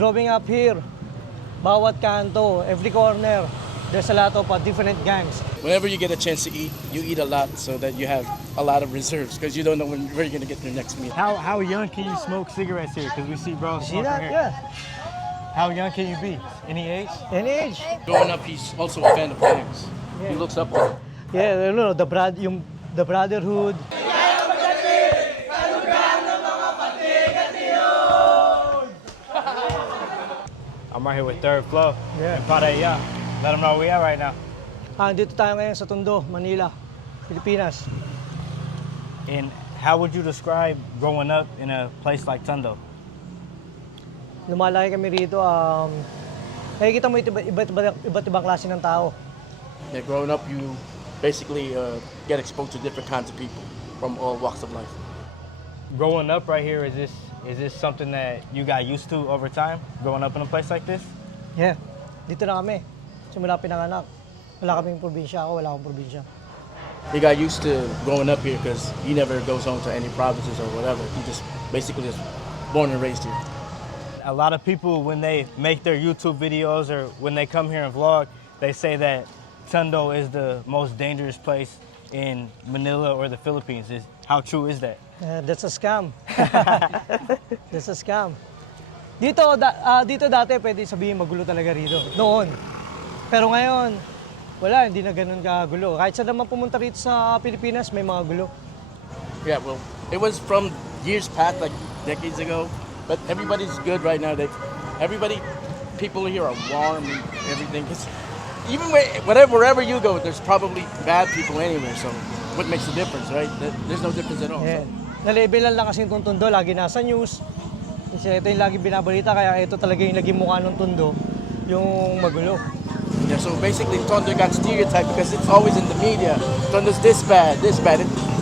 growing up here, bawat kanto, every corner, there's a lot of different gangs. Whenever you get a chance to eat, you eat a lot so that you have a lot of reserves because you don't know where you're going to get your next meal. How young can you smoke cigarettes here? Because we see bros See smoking that? here. Yeah. How young can you be? Any age? Any age. Growing up, he's also a fan of gangs. He looks up to them. Yeah, you know, the brotherhood. I'm right here with Third Flow. Yeah. And Pareya. Let them know where we at right now. Dito tayo ngayon sa Tondo, Manila, Pilipinas. And how would you describe growing up in a place like Tondo? Lumalaki kami rito, nakikita mo iba't ibang klase ng tao. Yeah, growing up, you basically get exposed to different kinds of people from all walks of life. Growing up right here, is this something that you got used to over time? Growing up in a place like this? Yeah, dito na kami. Simula pinanganak. Wala kaming probinsya, ako wala akong probinsya. He got used to growing up here because he never goes home to any provinces or whatever. He just basically is born and raised here. A lot of people, when they make their YouTube videos or when they come here and vlog, they say that Tondo is the most dangerous place in Manila or the Philippines. How true is that? That's a scam. That's a scam. Dito, dito dati pwede sabihin magulo talaga rito. Noon. Pero ngayon, wala, hindi na ganun kagulo. Kahit saan naman pumunta rito sa Pilipinas, may mga gulo. Yeah, well, it was from years past, like decades ago. But everybody's good right now. People here are warm and everything. 'Cause even wherever you go, there's probably bad people anywhere. So what makes the difference, right? There's no difference at all. Yeah. Nalebelan lang kasi yung Tondo, lagi nasa news. Kasi ito yung lagi binabalita, kaya ito talaga yung naging mukha ng Tondo, yung magulo. Yeah, so basically Tondo got stereotyped because it's always in the media. Tondo's this bad. It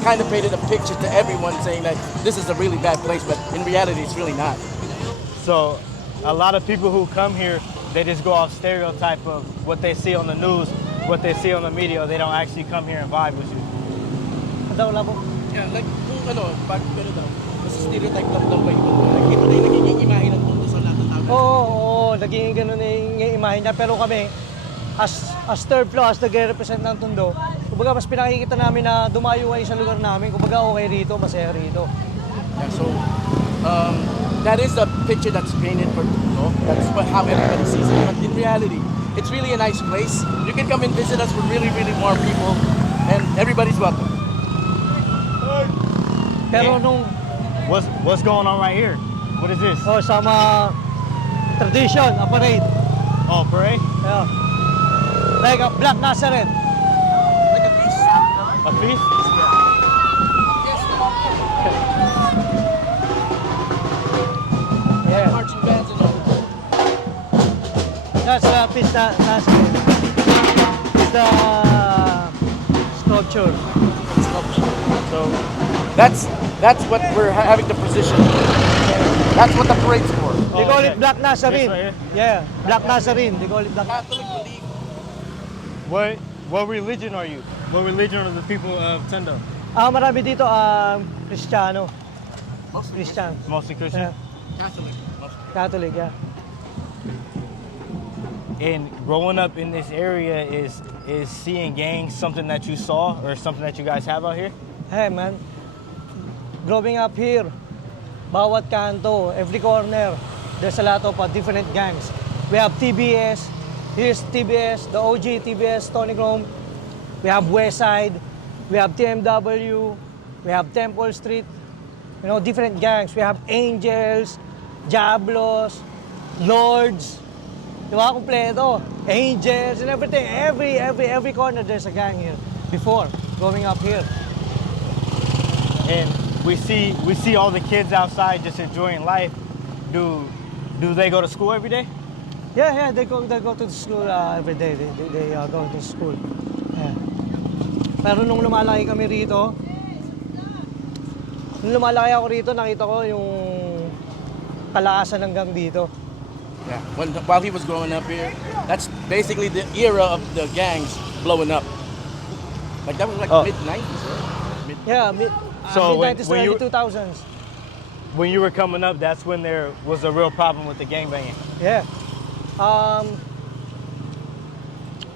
kind of painted a picture to everyone saying that this is a really bad place, but in reality it's really not. So a lot of people who come here, they just go off stereotype of what they see on the news, what they see on the media. They don't actually come here and vibe with you. Wala po. Yeah, like pag gano'n daw, mas stereotype lang daw ba yun? Like, ito na yung nagiging imahe ng Tondo sa lahat ng tao. Oo, naging ganun na yung imahe niya. Pero kami, as Third Flow, as nag-represent ng Tondo, kumbaga mas pinakikita namin na dumayo kayo sa lugar namin. Kumbaga okay rito, masaya rito. Yeah, so that is the picture that's painted for Tondo. That's how everybody sees it. But in reality, it's really a nice place. You can come and visit us. We're really, really warm people, and everybody's welcome. Pero nung What's going on right here? What is this? sama tradition, a parade. Oh, parade? Yeah. Like a Black Nazareth. Like a feast. A feast? Yes, Yeah. marching bands and all. That's the Peace Nazareth. It's the sculpture. So that's what we're having the position. That's what the parade's for. They call okay. it Black Nazarene. This right Yeah, Black Nazarene. They call it Black. Catholic belief. What religion are you? What religion are the people of Tondo? Marami dito Kristiyano. Mostly Christian. Mostly Christian? Yeah. Catholic. Mostly. Catholic, yeah. And growing up in this area, is seeing gangs something that you saw or something that you guys have out here? Hey man, growing up here, bawat kanto, every corner, there's a lot of different gangs. We have TBS, here's TBS, the OG TBS, Tony Chrome. We have Westside, we have TMW, we have Temple Street, you know, different gangs. We have Angels, Diablos, Lords, di ba, kompleto. Angels and everything. Every corner there's a gang here before growing up here. And we see all the kids outside just enjoying life. Do they go to school every day? Yeah, they go to school every day. They go to school. Yeah. Pero nung lumalaki kami rito, ako rito, nakita ko yung kalakasan ng gang dito. Yeah. While he was growing up here, that's basically the era of the gangs blowing up. Like that was like mid-90s, right? Yeah, So when mid-90s, you- early 2000s. when you were coming up, that's when there was a real problem with the gangbanging. Yeah.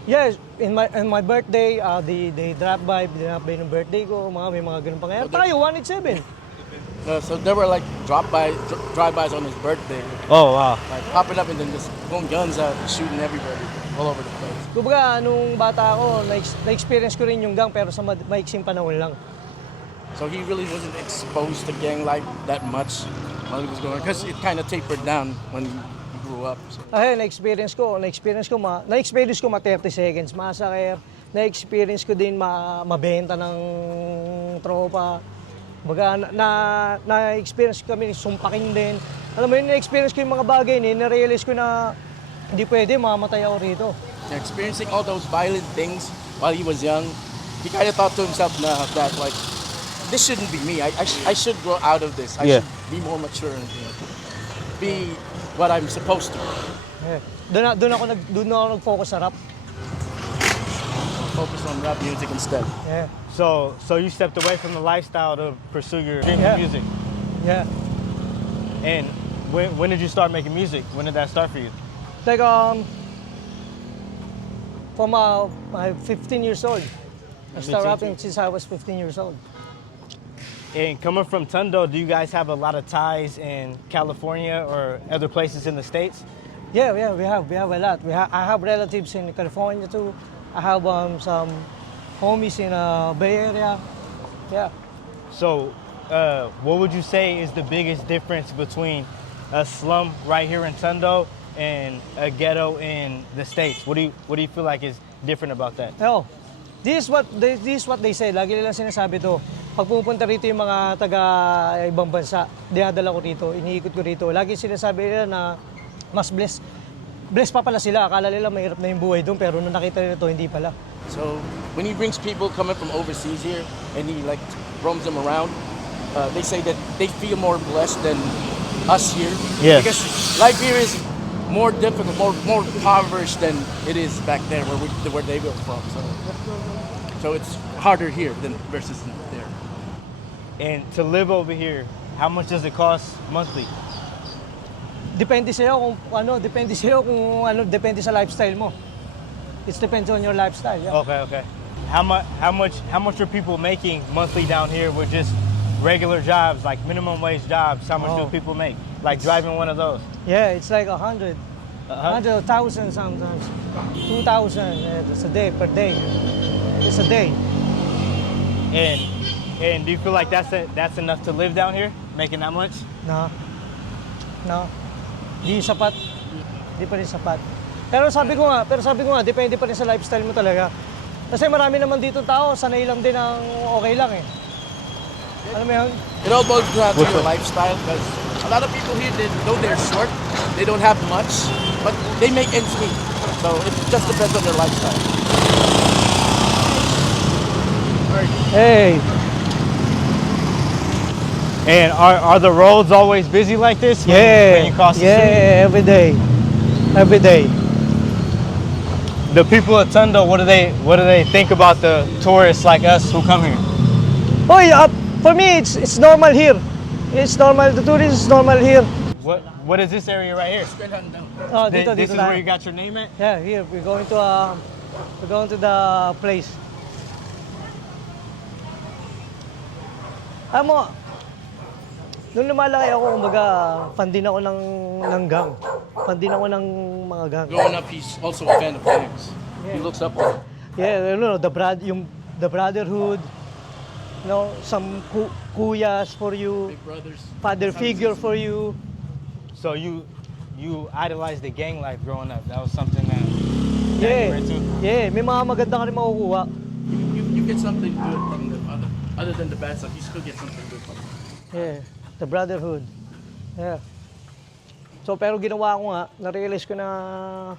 Yes, in my birthday, they drop by ng birthday ko, may mga ganun pangyayari. Tayo, 187. So there were like drive-bys on his birthday, Oh, wow. like popping up and then just going guns out, and shooting everybody all over the place. Kumbaga, nung bata ako, na-experience ko rin yung gang pero sa maiksing panahon lang. So he really wasn't exposed to gang life that much while he was going, because it kind of tapered down when he grew up. So. Ay, na-experience ko ma 30 seconds massacre, na-experience ko din mabenta ng tropa. Baga, na-experience ko kami sumpakin din. Alam mo yun, na-experience ko yung mga bagay na-realize ko na hindi pwede, mamatay ako rito. Experiencing all those violent things while he was young, he kind of thought to himself that like, this shouldn't be me. I should grow out of this. I should be more mature and be what I'm supposed to. Yeah. Doon ako nag-focus sa rap. Focus on rap music instead. Yeah. So you stepped away from the lifestyle to pursue your dream of music. Yeah. And when did you start making music? When did that start for you? Like from 15 years old. I started rapping since I was 15 years old. And coming from Tondo, do you guys have a lot of ties in California or other places in the States? Yeah, we have a lot. I have relatives in California too. I have some homies in Bay Area. Yeah. So, what would you say is the biggest difference between a slum right here in Tondo and a ghetto in the States? What do you feel like is different about that? Oh, this is what they say. Lagi nilang sinasabi to. Pag pupunta rito yung mga taga ibang bansa, dinadala ko rito, iniikot ko rito. Lagi sinasabi nila na mas blessed pa pala sila. Akala nila mahirap na yung buhay doon, pero nung nakita nila to, hindi pala. So when he brings people coming from overseas here and he like roams them around, they say that they feel more blessed than us here. Yes. Because life here is more difficult, more impoverished than it is back there where they were from. So it's harder here than versus there. And to live over here, how much does it cost monthly? Depende sa lifestyle mo. It depends on your lifestyle. Yeah. Okay. How much are people making monthly down here with just regular jobs, like minimum wage jobs? How much do people make? Like driving one of those? Yeah, it's like 100, 100,000 sometimes, 2,000. Yeah, that's a day per day. It's a day. And do you feel like that's enough to live down here, making that much? No. Di sapat. Di pa rin sapat. Pero sabi ko nga, depende pa rin sa lifestyle mo talaga. Kasi marami naman dito tao, sanay lang din ang okay lang eh. Alam mo yun? It all boils down to your lifestyle, because a lot of people here, though they're short, they don't have much, but they make ends meet. So it just depends on their lifestyle. Hey. And are the roads always busy like this when you cross the street? Yeah, every day. The people at Tondo, what do they think about the tourists like us who come here? Oh yeah, for me it's normal here. It's normal. The tourism is normal here. What is this area right here? Oh, This dito is na. where you got your name at? Yeah, here we're going to the place. Alam mo, nung lumalaki ako, kumbaga, fan din ako ng gang. Fan din ako ng mga gang. Growing up, he's also a fan of gangs. He looks up to them. Yeah, you know, the brotherhood, you know, some kuyas for you, Big brothers. father figure for you. So you idolized the gang life growing up. That was something that you Yeah, were into? yeah, may mga maganda ka rin makukuha. You get something good from the other than the bad stuff. You still get something good from it. Yeah, the brotherhood. Yeah. So pero ginawa ko nga, na-realize ko na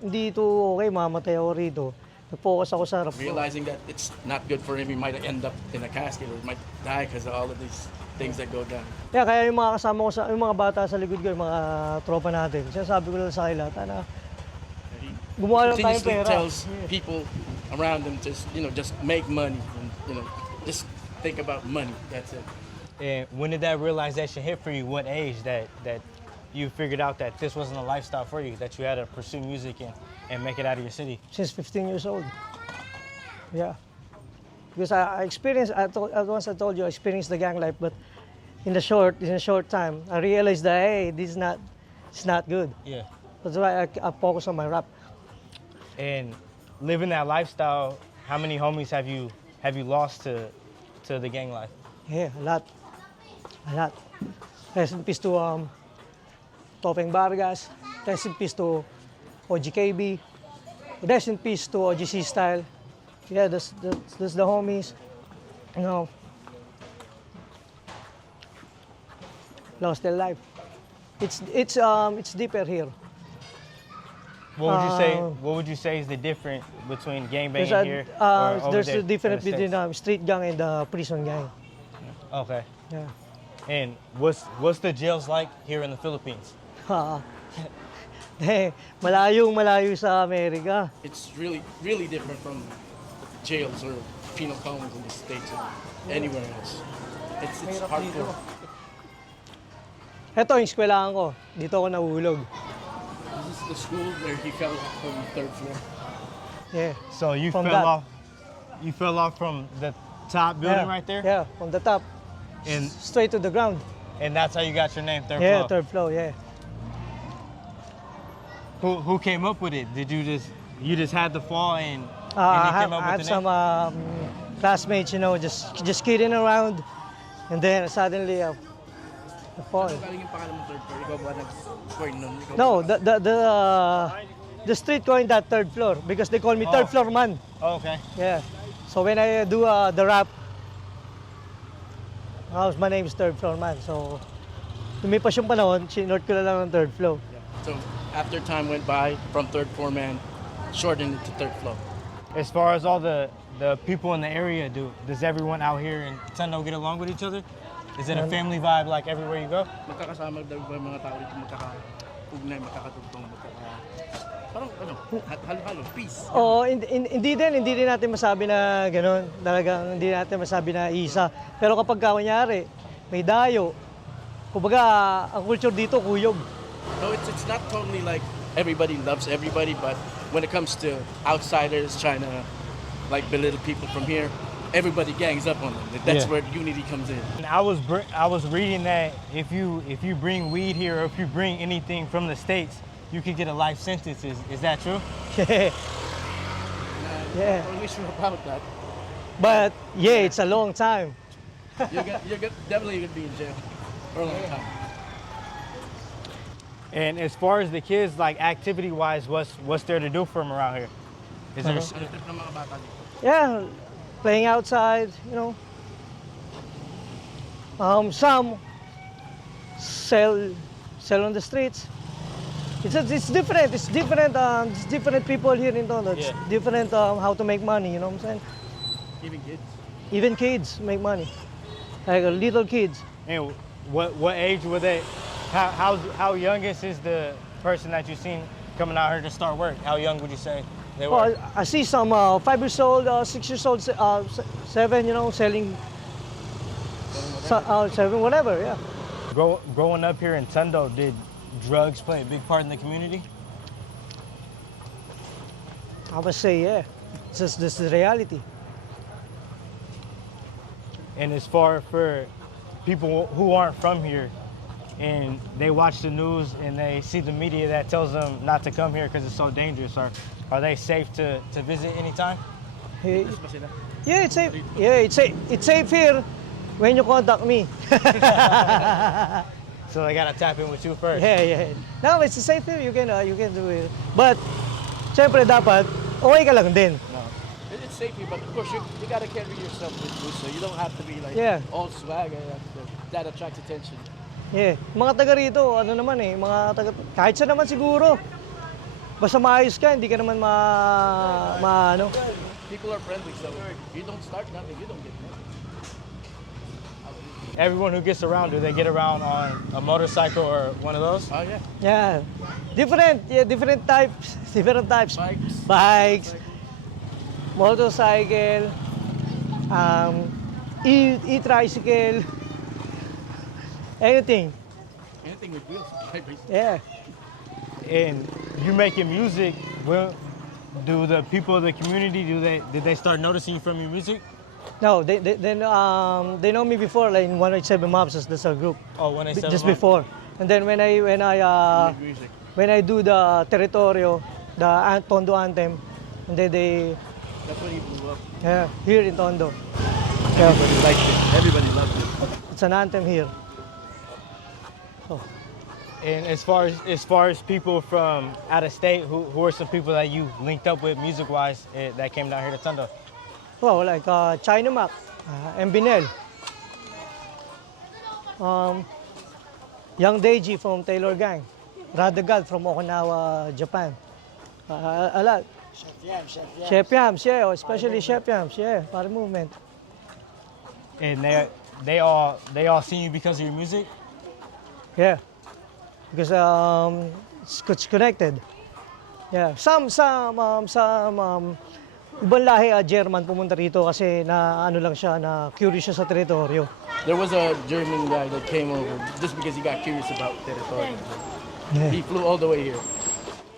hindi ito okay, mamatay ako rito. Nag-focus ako sa rap. Realizing that it's not good for him, he might end up in a casket or might die because of all of these things that go down. Yeah, kaya yung mga kasama ko, yung mga bata sa likod ko, yung mga tropa natin, sinasabi ko lang sa kanila, tana, gumawa lang tayong Continuously pera. tells people around him just make money and just think about money. That's it. And when did that realization hit for you? What age that you figured out that this wasn't a lifestyle for you, that you had to pursue music and make it out of your city? Since 15 years old. Yeah. Because I experienced, once I told you, I experienced the gang life, but in a short time, I realized that, hey, it's not good. Yeah. That's why I focus on my rap. And living that lifestyle, how many homies have you lost to the gang life? Yeah, a lot. Rest in peace to Topeng Vargas. Rest in peace to OGKB. Rest in peace to OGC Style. Yeah, that's the homies. You know, lost their life. It's deeper here. What would you say is the difference between gangbanging here or over there's there a difference in the between street gang and prison gang. States? Okay. Yeah. And what's the jails like here in the Philippines? Malayo sa Amerika. It's really, really different from jails or penal colonies in the States or anywhere else. It's hardcore. Ito yung eskwelahan ko. Dito ako nahulog. This is the school where he fell from the third floor. Yeah. So you From fell that. off. You fell off from the top building right there, Yeah, from the top. and Straight to the ground. that's how you got your name, third Yeah, floor. third floor, yeah. Who came up with it? Did you just had the fall and you I came up had with the some name? classmates, you know, just kidding around. And then suddenly, I fall. Galing yung pangalan mo third floor. Ikaw ba nag-coin nun? Ikaw No, ba- the street coined that third floor because they call me third floor man. Oh, okay. Yeah. So when I do the rap, my name is third floor man. So lumipas yung panahon, sinort ko na lang ng third floor. Yeah. So after time went by, from third floor man, shortened it to third floor. As far as all the people in the area, does everyone out here in Tondo get along with each other? Is it a family vibe like everywhere you go? Magkakasama daw ba yung mga tao dito, magkaka-ugnay, magkakatugtong, parang ano, halo-halo, peace. Oo, hindi din natin masabi na gano'n. Talagang hindi natin masabi na isa. Pero kapag kunyari, may dayo, kumbaga, ang culture dito, kuyog. No, it's not totally like everybody loves everybody, but when it comes to outsiders trying to like belittle people from here, everybody gangs up on them. That's Yeah. where unity comes in. And I was reading that if you bring weed here or if you bring anything from the States, you could get a life sentence. Is that true? Yeah. I'm not sure about that. But, yeah, it's a long time. You're definitely gonna be in jail for a long time. And as far as the kids, like activity-wise, what's there to do for them around here? Is there? Ano trip ng mga bata dito? Yeah, playing outside, you know. Some sell on the streets. It's different. It's different people here in Tondo. It's Yeah. different how to make money. You know what I'm saying? Even kids. Even kids make money, like little kids. And what age were they? How youngest is the person that you seen coming out here to start work? How young would you say they were? Well, I see some 5 years old, 6 years old, 7. You know, selling 7, whatever. Yeah. Growing up here in Tondo, did drugs play a big part in the community? I would say yeah. This is the reality. And as far for people who aren't from here and they watch the news and they see the media that tells them not to come here because it's so dangerous, are they safe to visit anytime? Hey, Mas ba sila? yeah, it's safe. Yeah, it's safe here when you contact me. So they gotta tap in with you first. Yeah. No, it's safe here. You can do it. But, syempre dapat, okay ka lang din. It's safe here, but of course you gotta carry yourself with you, so you don't have to be like Yeah. all swag. That attracts attention. Yeah. Mga taga rito, ano naman mga taga, kahit sa naman siguro. Basta maayos ka, hindi ka naman ano. People are friendly, so you don't start nothing, you don't get nothing. Everyone who gets around, do they get around on a motorcycle or one of those? Oh yeah. Yeah. Different types. Different types. Bikes, motorcycle, e-tricycle. anything. Anything with wheels. Yeah. And you making music, well, do the people of the community, did they start noticing you from your music? No, they know me before, like in 187 Mobsters, that's our group. Oh, when they Just before. And then when Music. I do the Territorio, the Tondo anthem, and then they That's when he blew up. yeah, here in Tondo. Yeah, Everybody liked it. Everybody loved it. it's an anthem here. So, And as far as people from out of state, who are some people that you linked up with music-wise that came down here to Tondo? well, like China Mac, Mbinel, Young Deji from Taylor Gang, Radagal from Okinawa, Japan. A lot. Chef Yams, yeah, especially Chef Yams, yeah, Party Movement. And they all see you because of your music? Yeah, because it's connected. Yeah, some ibang lahi German pumunta rito kasi na ano lang siya, na curious siya sa teritoryo. There was a German guy that came over just because he got curious about territory. Yeah, He flew all the way here.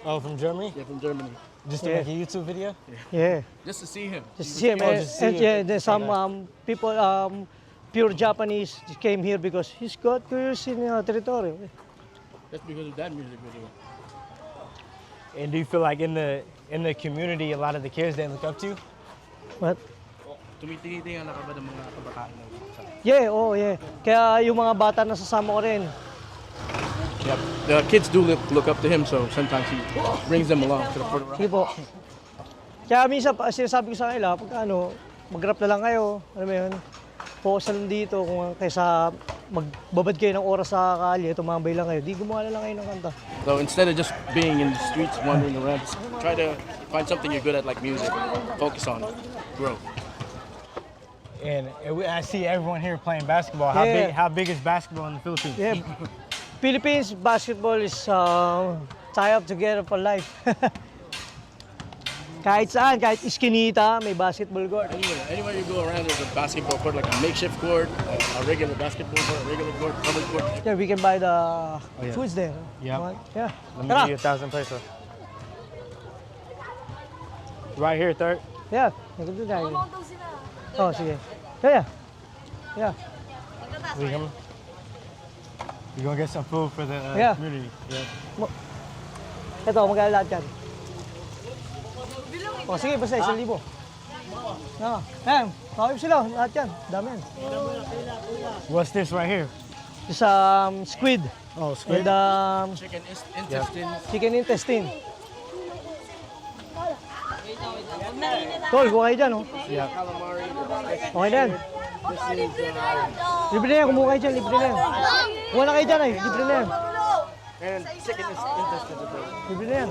Oh, from Germany? Yeah, from Germany. Just to Yeah. make a YouTube video? yeah. Just to see him. Just see him. Oh, just see And him. yeah, there's some people, pure Japanese came here because he's got curious in territory. That's because of that music video. And do you feel like in the community, a lot of the kids, they look up to you? What? Tumitingin-tingin ka ba ng mga kabataan na Yeah, oh yeah. Kaya yung mga bata na sasama ko rin, Yep. The kids do look up to him, so sometimes he brings them along to the front sige po. Kaya minsan, sinasabi ko sa kanila, pag ano, mag-rap na lang kayo, alam mo yun, focus na lang dito, kung kaysa magbabad kayo ng oras sa kalye, tumambay lang kayo, di gumawa na lang kayo ng kanta. So instead of just being in the streets, wandering around, just try to find something you're good at, like music. Focus on it. Grow. And I see everyone here playing basketball. Yeah. How big is basketball in the Philippines? Yeah, Philippines basketball is tie up together for life. Kahit saan, kahit Iskinita, may basketball court. Anywhere you go around, there's a basketball court, like a makeshift court, a regular basketball court, a regular court, public court. Yeah, we can buy the yeah. foods there. Yep. Want? Yeah. Let me Tara. give you 1,000 pesos. Right here, third. Yeah, naganda tayo. Oh, sige. Yeah, yeah. We gonna get some food for the Yeah. community. Yeah. Ito, magkano lahat yan? Oh, sige, basta 1,000. Ayan, kawin sila, lahat yan. Dami yan. What's this right here? This squid. Oh, With Chicken intestine. chicken intestine. Tol, kuha kayo dyan, oh. Yeah. Okay na yan. Libre na yan, kumuha kayo dyan, libre na yan. Kuha na kayo dyan, ay, libre na yan. And chicken intestine. Libre na yan.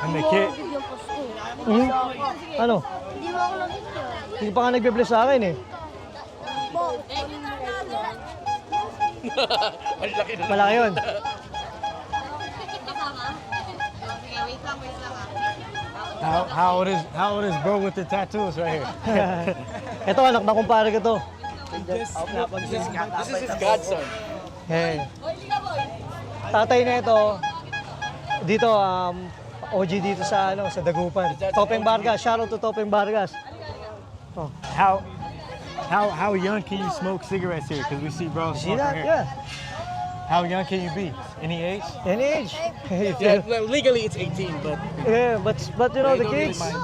And the kid. Hmm? Ano? Hindi pa nga nagbe-bless sa akin, eh. Ang laki na. Malaki yun. How old is bro with the tattoos right here? Ito, anak na kumpare ko to. This is his godson. Eh. Tatay na ito, dito, OG dito sa, sa Dagupan. Topeng Vargas, shout out to Topeng Vargas. Oh. How young can you smoke cigarettes here? Because we see bro See smoking that? here. Yeah. How young can you be? Any age? Any age. Yeah, well, legally it's 18, but Yeah, but you know, they the don't really kids, mind.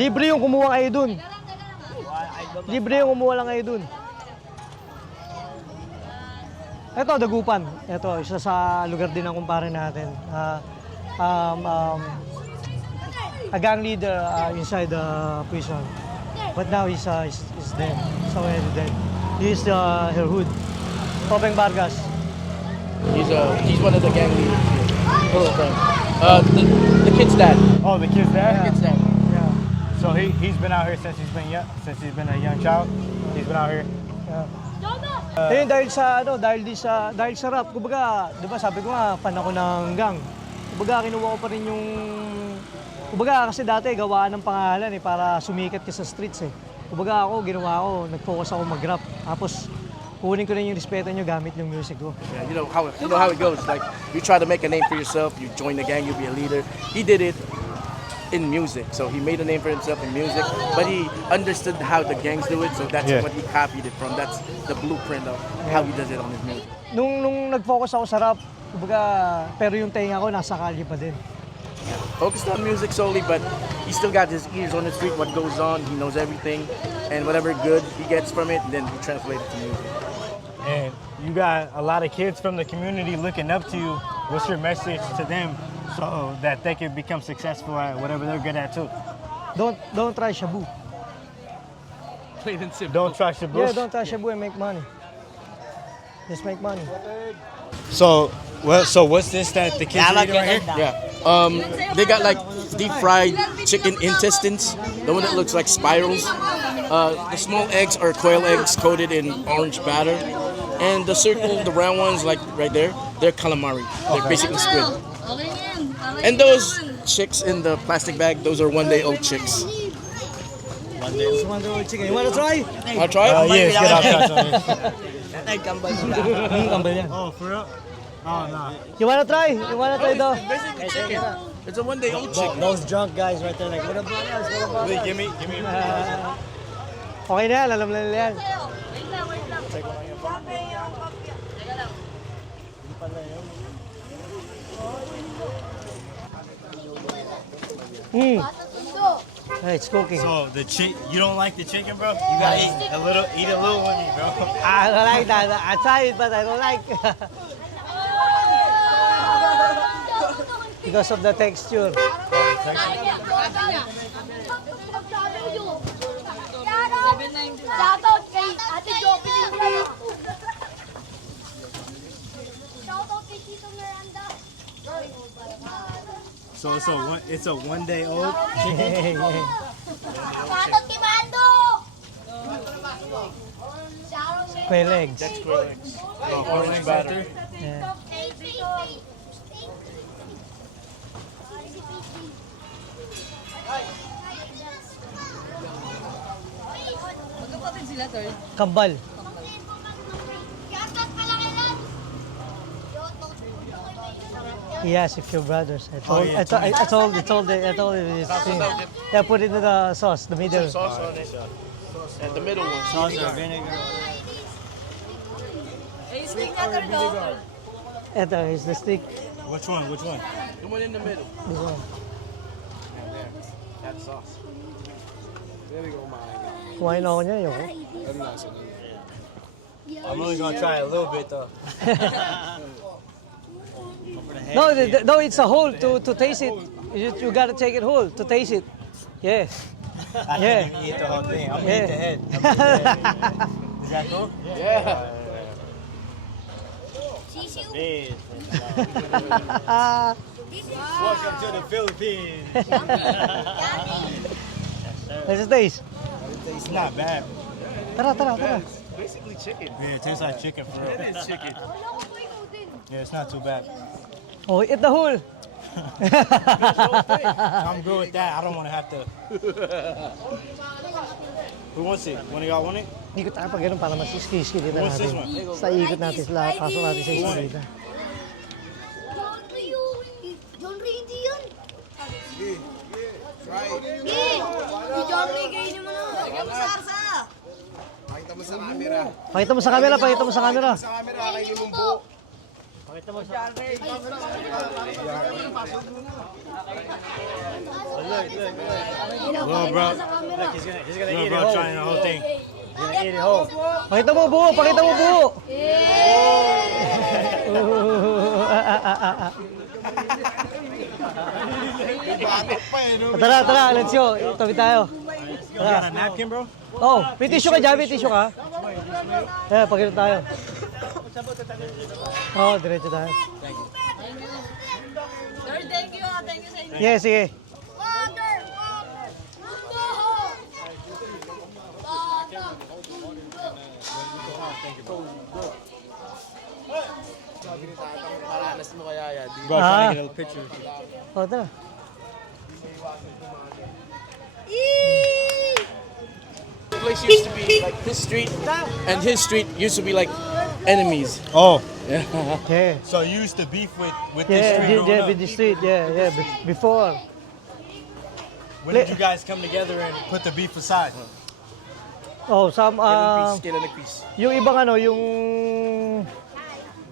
libre yung kumuha kayo dun. Libre yung kumuha lang kayo dun. Ito, Dagupan. Ito, isa sa lugar din ng kumpare natin. A gang leader inside the prison. But now he's dead. He's already dead. He's her hood. Topeng Vargas. He's one of the gang leaders here. Close friend. The kid's dad. Oh, the kid's there? Kid's dad. Yeah. So he's been out here since he's been young, a young child. He's been out here. Yeah. Ayun, dahil sa rap, kumbaga, 'di ba sabi ko nga fan ako ng gang. Kumbaga, kinuha ko pa rin yung... Kumbaga, kasi dati gawaan ng pangalan para sumikat ka sa streets Kumbaga ako, ginawa ko, nag-focus ako mag-rap. Tapos, kunin ko rin yung respeto nyo gamit yung music ko. Yeah, you know how it goes. Like you try to make a name for yourself, you join the gang, you be a leader. He did it in music, so he made a name for himself in music. But he understood how the gangs do it, so that's what he copied it from. That's the blueprint of how he does it on his music. Nung nag-focus ako sa rap, kumbaga, pero yung tenga ko nasa kalye pa din. Focused on music solely, but he still got his ears on the street, what goes on, he knows everything, and whatever good he gets from it, then he translates it to music. And you got a lot of kids from the community looking up to you. What's your message to them so that they can become successful at whatever they're good at too? Don't try shabu. Plain and simple. Don't try shabu. Yeah, don't try shabu and make money. Just make money. So what's this that the kids are eating right here? Yeah. They got like deep fried chicken intestines, the one that looks like spirals. The small eggs are quail eggs coated in orange batter. And the circle, the round ones like right there, they're calamari. They're basically squid. And those chicks in the plastic bag, those are one-day-old chicks. One-day-old chicken. You wanna try? I'll try it? Yes, get out. Kambal yan. Oh, for real? Oh, no. You wanna try? You wanna try though? Basically chicken. It's a one-day-old chicken. Those drunk guys right there like, what about us? What about us? Give me. Okay na yan, alam na nila yan. Hey, it's cooking. So you don't like the chicken, bro? You gotta eat a little with me, bro. I don't like that. I try it, but I don't like. Because of the texture. Shoutout kay Ate Joby Miranda. Shoutout kay Tito Miranda. So it's a one-day-old chicken. Shoutout kay Mando. Quail eggs. That's quail eggs. Orange batter. Yeah. Magkapatid sila, sir. Kambal. Shoutout pala kay Lance. Yes, if your brothers. I told, yeah, I told this thing. Yeah, put it in the sauce, the middle. Sauce on it. And the middle one. Eh, stick na, sir, no? Ito is the stick. Which one? The one in the middle. This one. There. That sauce. Kumain ako niya, yun. I'm only gonna try a little bit though. No, it's a whole to taste it. You gotta take it whole to taste it. Yeah. I Yeah. can't even eat the whole thing. I'm gonna Yeah. eat the head. Is that cool? Yeah. Welcome to the Philippines. Let's taste. It's not bad. Tara. Basically chicken. Yeah, it tastes like chicken for real. It is chicken. Yeah, it's not too bad. Oh, eat the whole. I'm good with that. I don't want to have to. Who wants it? One of y'all want it? Ikot tayo pag ganun para mas iski-iski dito What's this natin. one? Sa ikot natin sila, pasok natin sa isa dito. John Ray, hindi yun. Si John Ray, kainin mo na. Lagyan mo sa arsa. Pakita mo sa camera, pakita mo sa camera. Little bro. He's gonna eat it whole. Trying the whole thing. Pakita mo buo, pakita mo buo. Tara, let's go. Tabi tayo. You got a napkin, bro? Oh, may tissue ka dyan, may tissue ka. Eh, pagkita tayo. Oh, diretso tayo. Sir, thank you, ah. Thank you sa inyo. Yeah, sige. Water. Paranas mo kaya yan. Bro, Ah. trying to get a picture. Oh, tara. The place used to be like this street, and his street used to be like enemies. Oh, Yeah. so you used to beef with this Yeah, street yeah, growing yeah, up. with the street, yeah. Before. When did you guys come together and put the beef aside? Oh, some, Kailan nag-peace? yung ibang ano, yung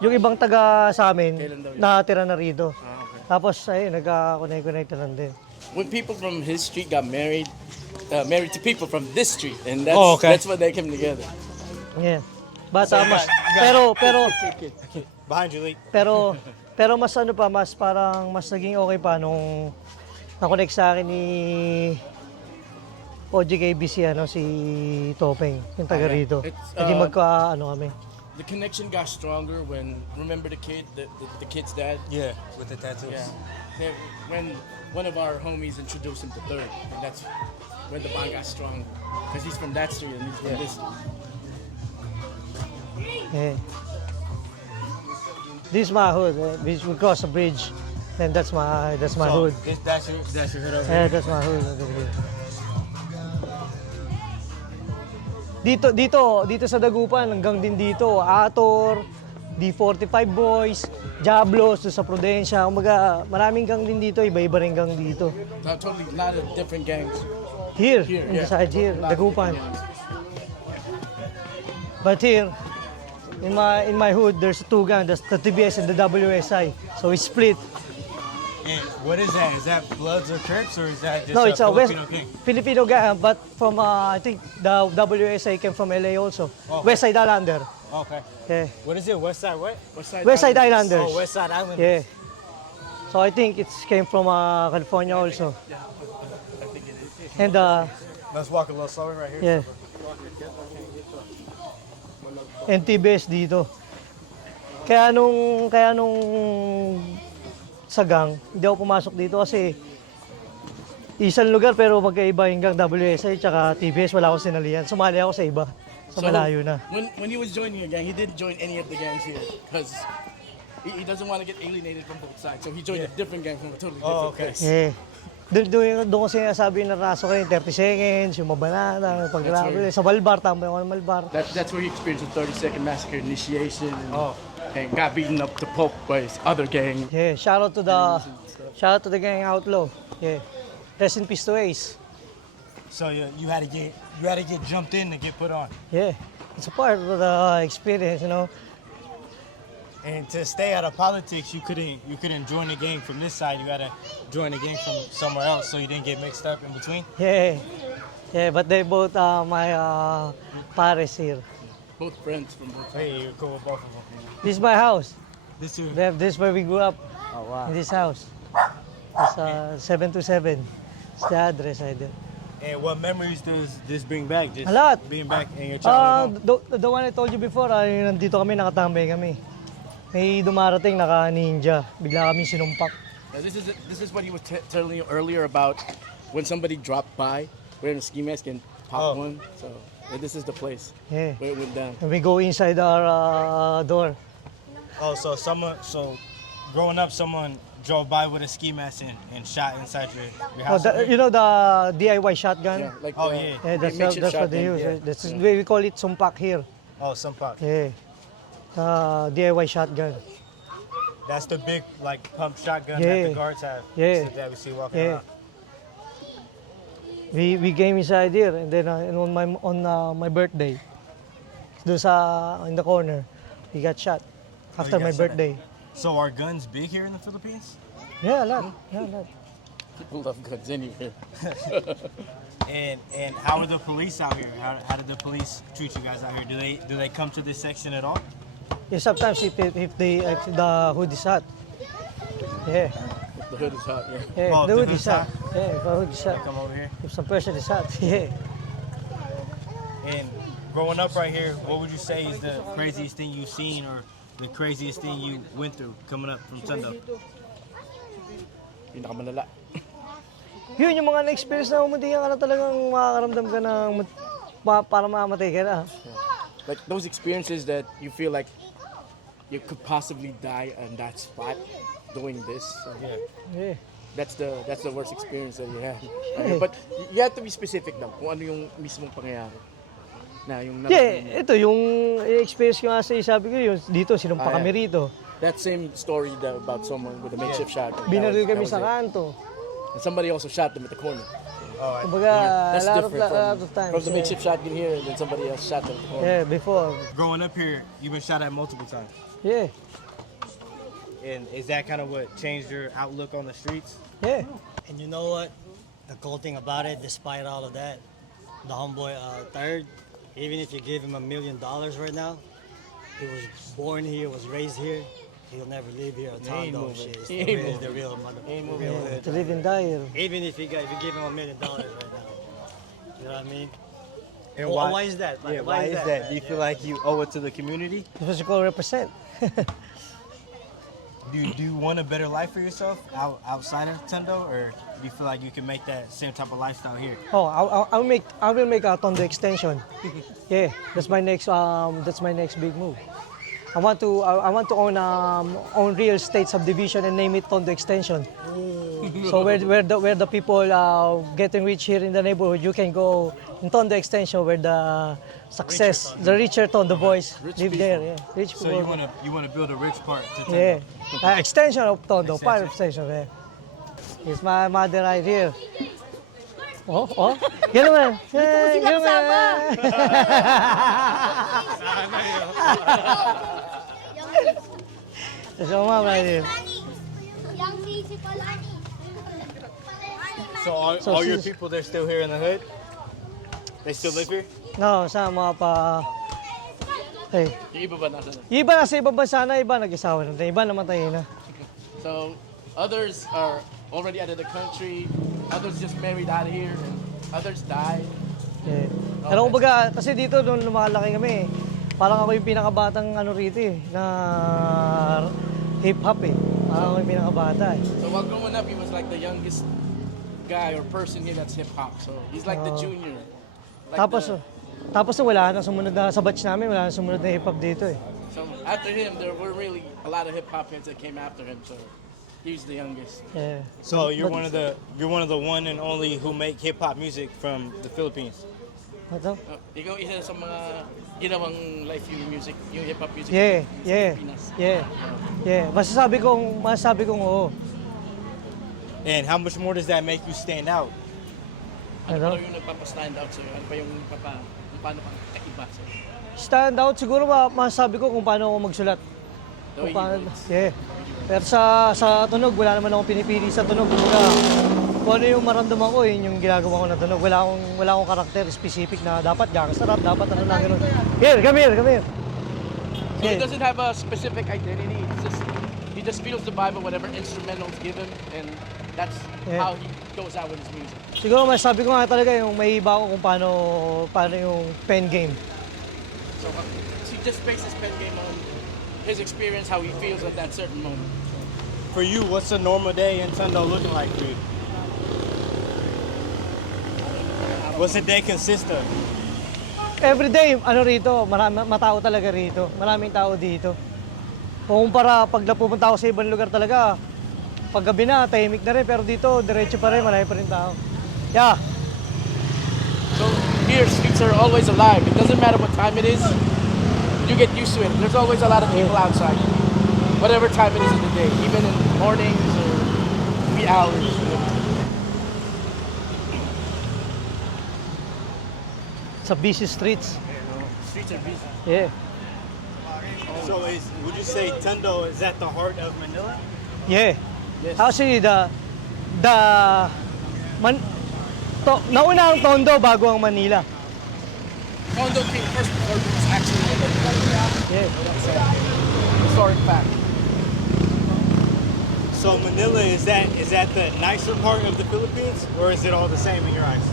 ibang taga sa amin, Kailan daw yun? nakatira na rito. Ah, okay. Tapos, ayun, nagka-connect lang din. When people from his street got married to people from this street, and that's Oh, okay. that's when they came together. Yeah. But, So, mas, you got- pero, Behind you, Lee. pero mas ano pa, mas parang, mas naging okay pa nung na-connect sa akin ni OGKBC, ano, si Topeng, yung taga Okay. rito. It's, Naging ano kami. The connection got stronger when remember the kid, the kid's dad. Yeah, with the tattoos. Yeah. When one of our homies introduced him to Third, and that's when the bond got strong. Because he's from that street and he's from this. Yeah. This is my hood. We cross a bridge, and that's my So, hood. that's your hood over Yeah, here. that's my hood over here. Dito sa Dagupan, hanggang din dito, Ator, D45 Boys, Diablos, doon sa Prudencia. Umaga, maraming gang din dito, iba-iba rin gang dito. Totally a lot of different gangs. Here, Here, in the yeah. side here, A lot of Dagupan. different gangs. But here, in my hood, there's two gangs, the TBS and the WSI. So we split. And what is that? Is that Bloods or Crips, or is that just No, it's a West Filipino gang? Filipino gang, but from I think the WSI came from LA also. Okay. West Side Islander. Okay. Yeah. What is it? West Side what? West Side Islanders. Oh, West Side Island. Yeah. So I think it came from California also. And Let's walk a little slower right here. yeah. And TBS dito. Kaya nung sa gang, hindi ako pumasok dito kasi isang lugar pero magkaiba yung gang WSI tsaka TBS, wala akong sinalihan. Sumali ako sa iba. Sa malayo na. When he was joining a gang, he didn't join any of the gangs here because he doesn't want to get alienated from both sides. So he joined a different gang from a totally different Oh, okay. place. Yeah. Doon ko sinasabi na raso ko yung 30 seconds, yung mabanana, yung pag-grabe. Sa Malbar, tambay ako ng Malbar. That's where he experienced the 32nd Massacre initiation Oh. and got beaten up to pulp by his other gang. Yeah, shout out to the gang Outlaw. Yeah. Rest in peace to Ace. So you had to get jumped in to get put on. Yeah. It's a part of the experience, you know. And to stay out of politics, you couldn't join the gang from this side. You gotta join the gang from somewhere else, so you didn't get mixed up in between. Yeah. Yeah, but they both my pares here. Both friends from both sides. Hey, you're cool with both of them. This is my house. This too. This is where we grew up. Oh wow. In this house. It's 727. It's the address I did. And what memories does this bring back? Just A lot. being back in your childhood home. The one I told you before, nandito kami, nakatambay kami. May dumarating, naka-ninja. Bigla kami sinumpak. Now, this is what he was telling you earlier about when somebody dropped by wearing a ski mask and popped Oh. one. So this is the place Yeah. where it went down. And we go inside our door. Oh, so growing up, someone drove by with a ski mask and shot inside your Oh, house. you know the DIY shotgun? Yeah, like Oh, the yeah. Yeah, that's makeshift what they shotgun. use. yeah. That's we call it sumpak here. Oh, some pop. Yeah. DIY shotgun. That's the big like pump shotgun that Yeah. the guards have. Yeah. That we see walking Yeah. around. We came inside here and then and on my birthday, do sa in the corner, we got shot after you got my shot at- birthday. So are guns big here in the Philippines? Yeah, a lot. Yeah, a lot. People love guns anywhere. And how are the police out here? How did the police treat you guys out here? Do they come to this section at all? Yeah, sometimes if the hood is hot. Yeah. The hood is hot. Yeah. Yeah, Oh, if the the hood hood's is hot. hot? Yeah, if the hood is hot. Come over here. If some person is hot. Yeah. And growing up right here, what would you say is the craziest thing you've seen or the craziest thing you went through coming up from Tondo? Pinakamalala. Yun, yung mga na-experience na umuntihan ka na talagang makakaramdam ka ng para mamamatay ka na. Like those experiences that you feel like you could possibly die on that spot. doing this. So Yeah. that's the worst experience that you had. But you have to be specific now kung ano yung mismong pangyayari. Na yung Yeah, ito yung experience ko nga sabi ko yung dito sinumpa Ah, yeah. kami rito. That same story about someone with a makeshift shotgun. Binaril kami That sa was it. kanto. And somebody also shot them at the corner. Kumbaga, That's a different lot of times. from the makeshift shotgun here, and then somebody else shot them at the corner. Yeah, before. Growing up here, you've been shot at multiple times. Yeah, And is that kind of what changed your outlook on the streets? yeah. And you know what? The cool thing about it, despite all of that, the homeboy Third, even if you give him $1 million right now, he was born here, was raised here. He'll never leave here. He ain't Tondo moving. shit. It's He the ain't real, moving. the real mother. Ain't the moving. real Yeah, hood. to live and die here. Even if you give him $1 million right now, you know what I mean? And Why is that? Yeah, Like, why is that? Do you Yeah. feel like you owe it to the community? That's what you call represent. Do you want a better life for yourself outside of Tondo, or do you feel like you can make that same type of lifestyle here? Oh, I will make a Tondo extension. Yeah, that's my next big move. I want to own real estate subdivision and name it Tondo Extension. So where the people getting rich here in the neighborhood, you can go in Tondo Extension where the success, the richer Tondo boys live there. Yeah, rich So people. you wanna build a rich part to Tondo? Yeah, extension of Tondo, part of extension. Yeah. Here's my mother right here. Oh, ganun man. Sila kasama. There's my mom right here. Yang si Palani. So all So your since- people, they're still here in the hood? They still live here? No, sama pa. Hey. Yung iba ba nasa na? Yung iba nasa ibang bansa na, iba nag-isawa na, iba namatay na. So others are already out of the country. Others just married out of here. And others died. Yeah. Pero kumbaga, kasi dito nung lumalaki kami, parang ako yung pinakabatang ano rito eh, na hip-hop eh. Parang ako yung pinakabata eh. So while growing up, he was like the youngest guy or person here that's hip hop. So he's like the junior. Like Tapos wala na sumunod na, sa batch namin, wala na sumunod na hip-hop dito eh. So after him, there were really a lot of hip hop heads that came after him. So he's the youngest. Yeah. So you're one of the one and only who make hip hop music from the Philippines. Ano? Ikaw isa sa mga ginawang life yung music, yung hip hop music. Yeah, sa yeah, Pilipinas. yeah. Masasabi kong oo. And how much more does that make you stand out? Ano Ano? pa yung nagpapa-stand out sa'yo? Ano pa yung paano pang kaiba sa'yo? Stand out siguro masasabi ko kung paano ako magsulat. The Kung way paano, he writes. yeah. Pero sa tunog, wala naman akong pinipili sa tunog. Kumbaga, kung ano yung maramdaman ko, yun yung ginagawa ko na tunog. Wala akong karakter specific na dapat gangster rap, dapat ano na gano'n. Here, come here. So he Yeah. doesn't have a specific identity. He just feels the vibe of whatever instrumentals give him, and that's Yeah. how he goes out with his music. Siguro masabi ko nga talaga yung may iba ko kung paano yung pen game. So he just bases his pen game on his experience, how he feels at that certain moment. For you, what's a normal day in Tondo looking like for you? What's a day consist of? Every day, ano rito, matao talaga rito. Maraming tao dito. Kung para pag napupunta ako sa ibang lugar talaga, pag gabi na, tahimik na rin. Pero dito, diretso pa rin, marami pa rin tao. Yeah. So here, streets are always alive. It doesn't matter what time it is. You get used to it. There's always a lot of people outside, whatever time it is of the day, even in the mornings or wee hours. Sa busy streets. Streets are busy. Yeah. So would you say Tondo is at the heart of Manila? Yeah. Yes. Actually, nauna ang Tondo bago ang Manila. Tondo came first before it was actually Yeah. that's a historic fact. So Manila, is that the nicer part of the Philippines, or is it all the same in your eyes?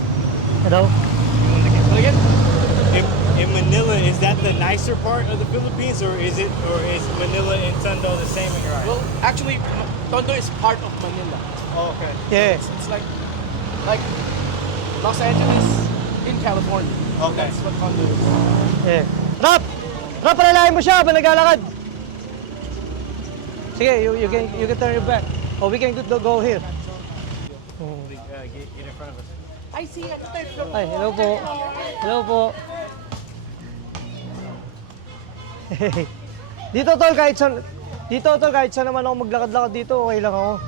Ano? But again, In Manila, is that the nicer part of the Philippines, or is Manila and Tondo the same in your eyes? well, actually, Tondo is part of Manila. Oh, okay. Yeah. It's like Los Angeles in California. Okay. That's what Tondo is. Yeah. Rap! Rap, palalahin mo siya habang naglalakad. Sige, you can turn your back. Or we can go here. Get in front of us. I see it. Third floor. Ay, hello po. Hello po. Dito tol, kahit saan naman ako maglakad-lakad dito, okay lang ako.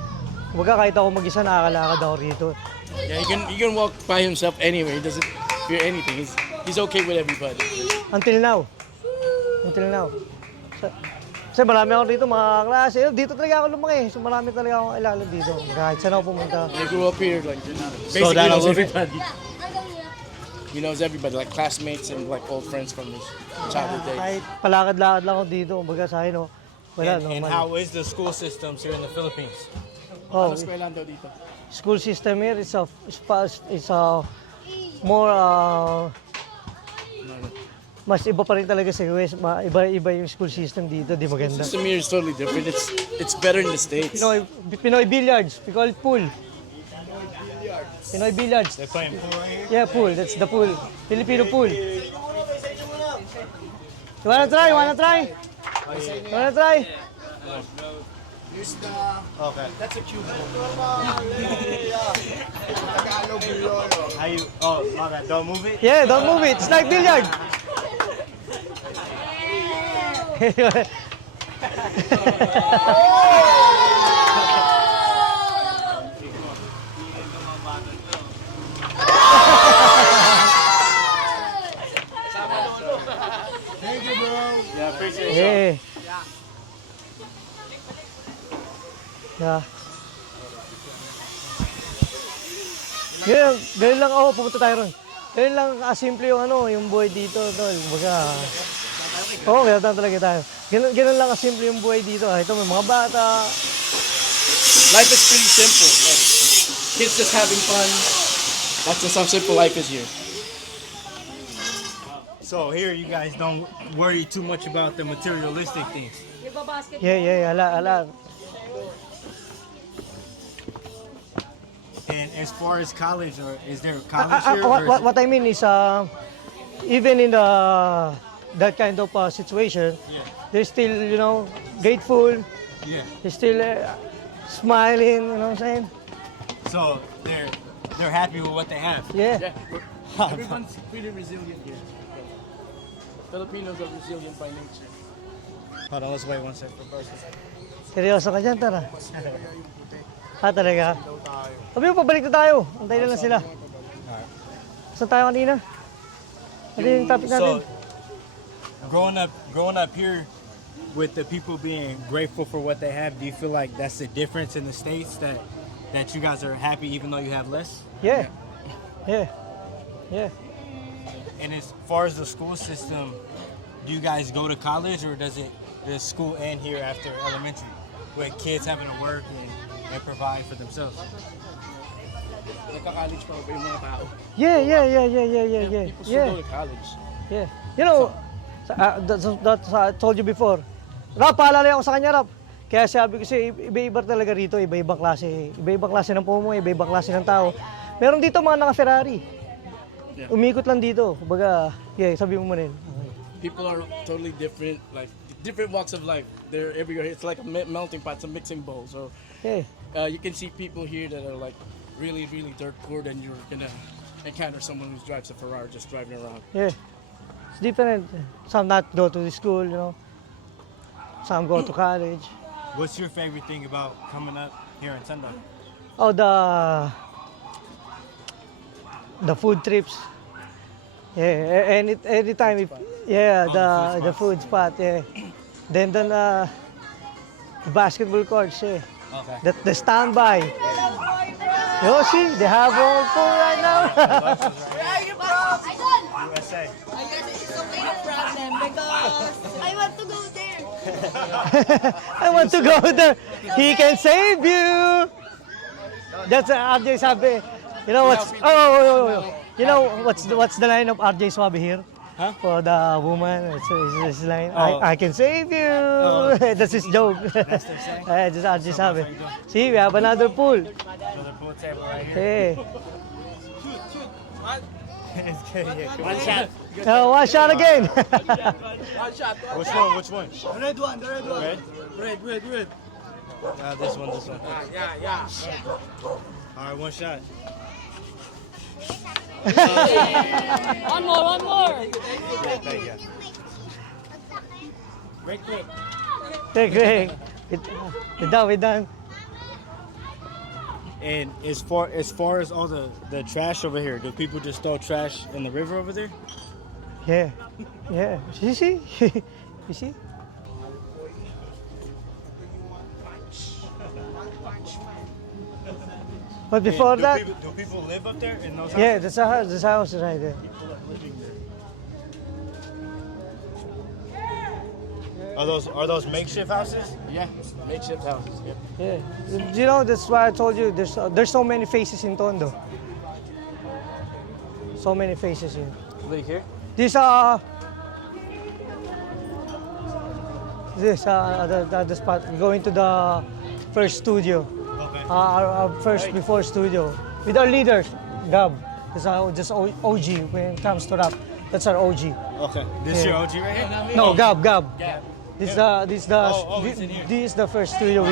Kumbaga kahit ako mag-isa nakakalakad ako rito. Yeah, he can walk by himself anywhere. He doesn't fear anything. He's okay with everybody. Until now. Kasi marami ako dito mga klase. Dito talaga ako lumaki. So marami talaga akong ilala dito. Kahit saan ako pumunta. He grew up here, like Slow basically down a knows little bit. everybody. He knows everybody, like classmates and like old friends from his childhood days. Kahit palakad-lakad lang ako dito. Kumbaga sa akin, wala, And normal. how is the school systems here in the Philippines? Oh, Ano eskwelahan daw dito? school system here is more mas iba pa rin talaga sa US. Iba yung school system dito, di maganda. System here is totally different. It's better in the States. Pinoy billiards, we call it pool. Pinoy billiards. They're playing pool right here. Yeah, pool. That's the pool. Filipino pool. You wanna try? Wanna try? Okay. That's a cube. How you? Oh, my bad. Don't move it. Yeah, don't move it. It's like billiard. Yeah, appreciate it. Yeah. Yeah. Ganyan lang ako, pumunta tayo ron. Ganyan lang kasimple yung yung buhay dito, tol. Baga, kaya talaga tayo. Ganyan lang kasimple yung buhay dito. Ito may mga bata. Life is pretty simple. Like, kids just having fun. That's just how simple life is here. So here, you guys don't worry too much about the materialistic things. Yeah, ala. And as far as college, or is there college here? What I mean is, even in that kind of situation, they're still, grateful. Yeah. They're still smiling. You know what I'm saying? So they're happy with what they have. Yeah. Yeah, everyone's pretty resilient here. Filipinos are resilient by nature. Hold on, let's wait 1 second. Seryoso ka dyan, tara. Talaga? Sabi mo, pabalik na tayo. Antayin na lang sila. Saan tayo kanina? Ano yung topic natin? So, growing up here with the people being grateful for what they have, do you feel like that's the difference in the States, that you guys are happy even though you have less? Yeah. And as far as the school system, do you guys go to college, or does school end here after elementary, with kids having to work and provide for themselves? Nagka-college pa ba yung mga tao? Yeah. People still go to college. Yeah. You know, that's I told you before. Rap, paalala ako sa kanya, Rap. Kaya sabi ko siya, iba-iba talaga rito, iba-ibang klase. Iba-ibang klase ng pumo, iba-ibang klase ng tao. Meron dito mga naka-Ferrari. Yeah. Umikot lang dito. Kumbaga, sabi mo rin. People are totally different, like different walks of life. They're everywhere. It's like a melting pot, it's a mixing bowl. So Yeah. you can see people here that are like really, really dirt poor, and you're gonna encounter someone who drives a Ferrari just driving around. Yeah. It's different. Some not go to the school, Some go to college. What's your favorite thing about coming up here in Tondo? Oh, the food trips. Yeah, anytime. The food spot. Yeah. Then the basketball courts. Yeah. Okay. The standby. You see, they have all food right now. Where are you from? USA. I guess it's okay to problem because I want to go there. I want to go there. He can save you. That's RJ Sabi. You know what's You know what's the line of RJ Swabe here? Huh? For the woman, it's his line. Oh. I can save you. That's his joke. That's their saying? Just RJ Sabi. See, we have another pool. So the pool table right here. Hey, It's good, yeah. Come on. one shot again. Which one? Red one, the red one. Red? Red. This one. Yeah. All right, one shot. One more. Thank you. Very quick. Okay, great. We're done. And as far as all the trash over here, do people just throw trash in the river over there? Yeah. You see? You see? But before do that, people live up there in those houses? yeah, this house is right there. Are those makeshift houses? Yeah, makeshift houses. Yep. Yeah. You know, that's why I told you there's so many faces in Tondo. So many faces here. Look here. This the spot. We go into the first studio. Okay. Our first before studio with our leaders, Gab. This is just OG when it comes to rap. That's our OG. Okay. This is your OG right here? No, Gab. Yeah. This he's in here. is the first studio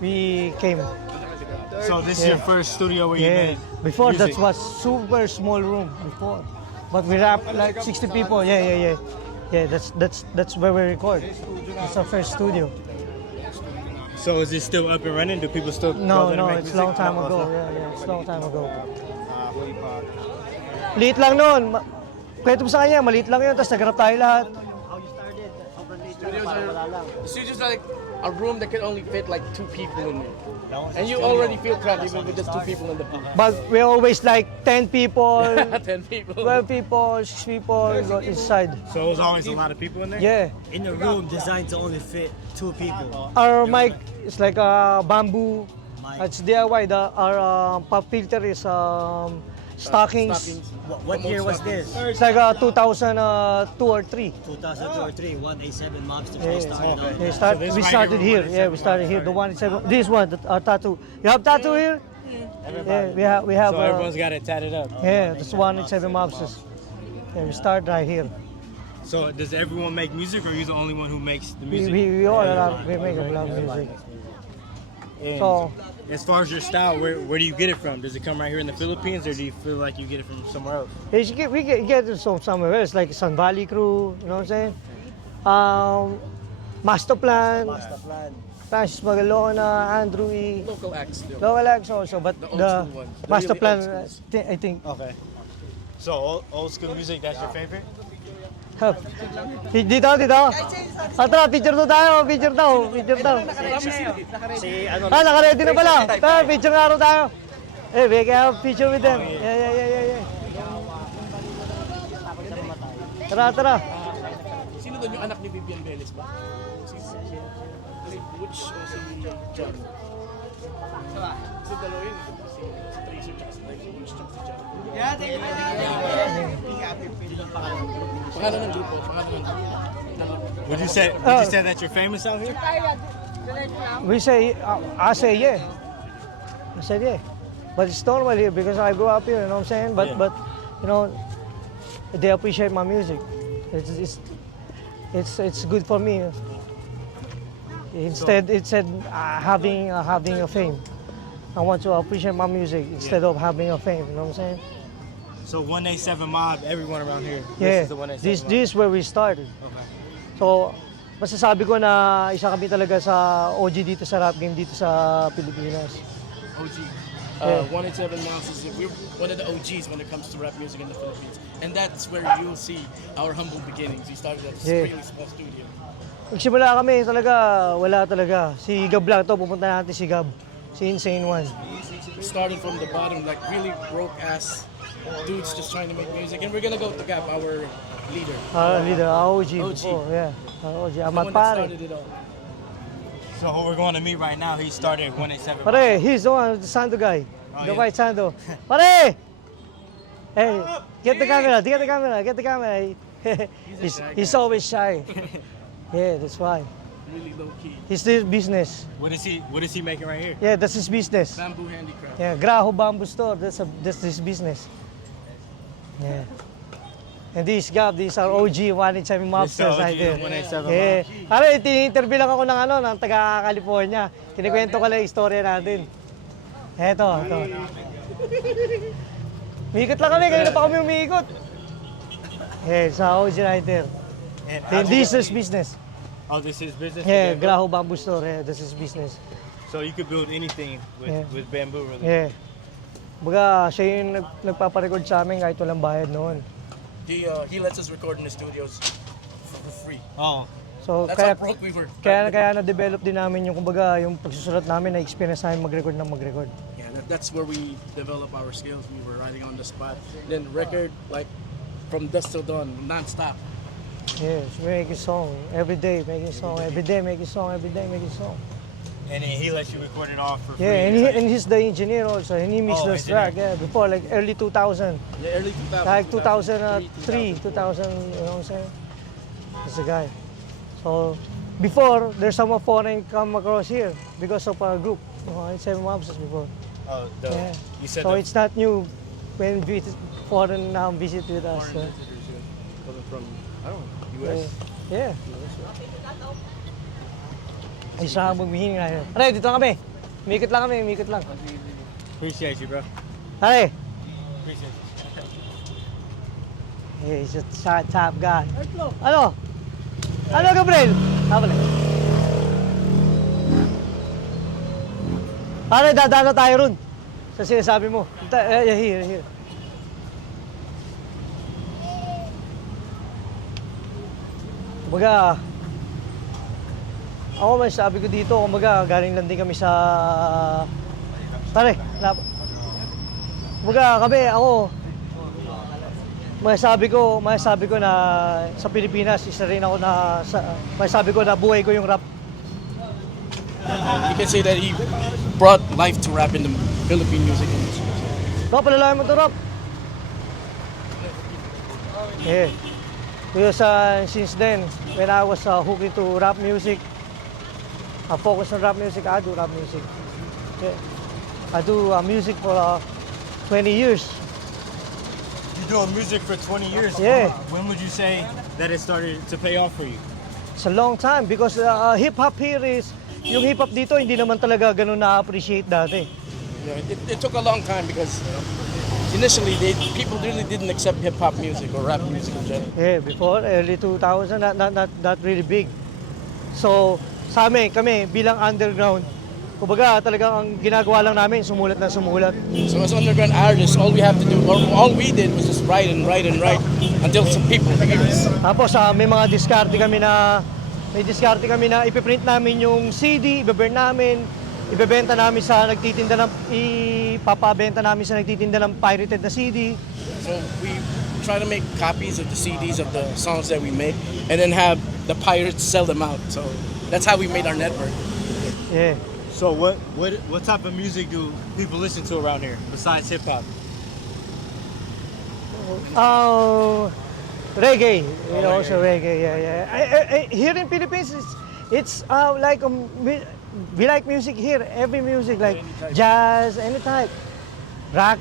we came. So this is your first studio where you Yeah. made Before music. that was super small room before, but we rap like 60 people. Yeah. That's where we record. It's our first studio. So is it still up and running? Do people still go No, there to make it's music? long time No, ago. no. Yeah, it's long time ago. Liit lang noon. Kwento mo sa kanya, maliit lang yun, tapos nagrap tayo lahat. Studios are like a room that can only fit like 2 people in there. And you already feel crowded even with just 2 people in the booth. But we always like 10 people, 10 people. 12 people, 6 people go inside. So it was always a lot of people in there? Yeah. In a room designed to only fit 2 people. Our mic is like a bamboo. Mic. It's DIY. Our pop filter is stockings. What year was this? It's like 2002 or 3. 2002 or 3. 187 Mobsters. Yeah, We started out. yeah, So this we right started here, here. Yeah, we started here. The one is this one, our tattoo. You have tattoo here? Yeah, we have. So everyone's got it tatted up. Yeah, this 187 mobsters. Yeah, we start right here. So does everyone make music or are you the only one who makes the We, music? we all love, we make a lot of music. And So as far as your style, where do you get it from? Does it come right here in the Philippines or do you feel like you get it from somewhere else? we get it from somewhere else, like Sun Valley Crew. You know what I'm saying? Master Plan, Francis Magalona, Andrew E. Local acts still. Local acts also, but The old the school ones. The Master really Plan, old schools. I think. Okay. So old school music, that's your favorite? Dito. Tara, picture daw. Naka-ready na pala. Tara, picture nga raw tayo. We can have picture with them. Yeah. Tara. Sino doon yung anak ni Vivian Velez ba? Si Butch o si John? Si dalawa yun. Si Tracer tsaka si Butch tsaka si John. Pangalan ng grupo. Would you say that you're famous out here? We say, I say yeah. I said yeah. But it's normal here because I grew up here, you know what I'm saying? But you know, they appreciate my music. It's good for me. Instead having a fame. I want to appreciate my music instead of having a fame, you know what I'm saying? So 187 Mob, everyone around here. Yeah, This is the 187 this Mob. is where we started. Okay. So, masasabi ko na isa kami talaga sa OG dito sa rap game dito sa Pilipinas. OG. Yeah. 187 Mouse is we're one of the OGs when it comes to rap music in the Philippines. And that's where you'll see our humble beginnings. We started at a really small studio. Nagsimula kami talaga, wala talaga. Si Gab lang to, pupunta natin si Gab. Si Insane One. We started from the bottom, like really broke-ass dudes just trying to make music. And we're gonna go to Gap, our leader. Leader, OG. OG. Before, yeah. OG, The Amat one that Pare. started it all. So who we're going to meet right now, he started 187 Mob. Pare, he's the one, the Sando guy. The yeah. white Sando. Pare! Hey, get the camera. He's always shy. Yeah, that's why. Really low key. He's this business. What is he making right here? Yeah, that's his business. Bamboo handicraft. Yeah, Graho Bamboo Store. That's his business. Yeah. And this is our OG 187 Mobsters OG, right there. 187 Yeah. Pare, interview lang ako ng taga-California. Kinikwento ko lang yung istorya natin. Eto. Umikot lang kami, kanina pa kami umikot. Yeah, sa OG right there. And Then this is business. Oh, this is business? Yeah, with bamboo? Graho Bamboo Store. Yeah, this is business. So you could build anything with bamboo, really? Yeah. Baga, siya yung nagpaparecord sa amin kahit walang bayad noon. He lets us record in the studios for free. Oh. So, That's how broke we were. kaya na-develop din namin yung kumbaga, yung pagsusulat namin na experience namin mag-record. Yeah, that's where we develop our skills. We were writing on the spot. Then record like from dusk till dawn, non-stop. Yes, making song every day, making song every day, making song every day, making song. And then he lets you record it all for free? Yeah, and he's the engineer also, and he mixed the track. Yeah, before like early 2000, Yeah, early 2000. like 2003, 2000, you know what I'm saying? That's the guy. So before there's some foreign come across here because of our group. It's 7 Mobsters before. Oh, Yeah. you said So the it's not new when foreign now visit with us. Foreign visitors, yeah. Coming from, I don't know, US. Yeah. Ay, siya ang bumihing nga yun. Aray, dito kami. Umikot lang kami, umikot lang. Appreciate you, bro. Aray! Appreciate you. Hey, he's just top guy. Ano? Ano, Gabriel? Pala. Pare, dadaan tayo ron. Sa sinasabi mo. Here. Kumbaga, ako masasabi ko dito, kumbaga, galing lang din kami sa... Pare, kumbaga kami, ako, masasabi ko na sa Pilipinas, isa rin ako na, masasabi ko na buhay ko yung rap. You can say that he brought life to rap in the Philippine music industry. Baka palalaman mo ito, rap. Yeah. Because since then, when I was hooked into rap music, I focus on rap music, I do rap music. Yeah. I do music for 20 years. You're doing music for 20 years? Yeah. When would you say that it started to pay off for you? It's a long time because hip-hop here is, yung hip-hop dito hindi naman talaga ganun na-appreciate dati. Yeah, it took a long time because initially people really didn't accept hip hop music or rap music in general. Yeah, before, early 2000, not really big. So, sa amin, kami bilang underground, kumbaga talagang ang ginagawa lang namin, sumulat na sumulat. So as underground artists, all we have to do, or all we did was just write until some people hear us. Tapos may mga diskarte kami na ipiprint namin yung CD, ibe-burn namin, ibebenta namin sa nagtitinda ng ipapabenta namin sa nagtitinda ng pirated na CD. So we try to make copies of the CDs of the songs that we make, and then have the pirates sell them out. So that's how we made our network. Yeah. So what type of music do people listen to around here besides hip hop? Reggae, also reggae, yeah. Here in Philippines, it's like we like music here. Every music, like jazz, any type, rock,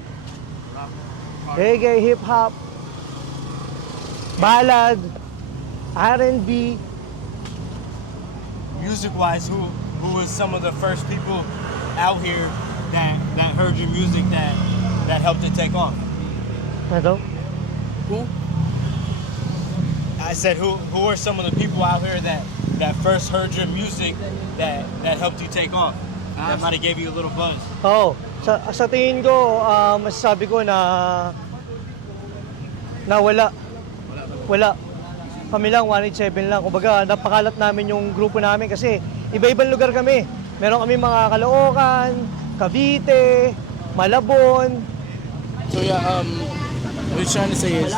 reggae, hip hop, ballad, R&B. Music-wise, who was some of the first people out here that heard your music that helped it take off? Ano? Who? I said, who are some of the people out here that first heard your music that helped you take off? That might have gave you a little buzz. Oh, sa tingin ko, masasabi ko na wala. Kami lang, 187 lang. Kumbaga, napakalat namin yung grupo namin kasi iba-ibang lugar kami. Meron kami mga Caloocan, Cavite, Malabon. So yeah, what he's trying to say is,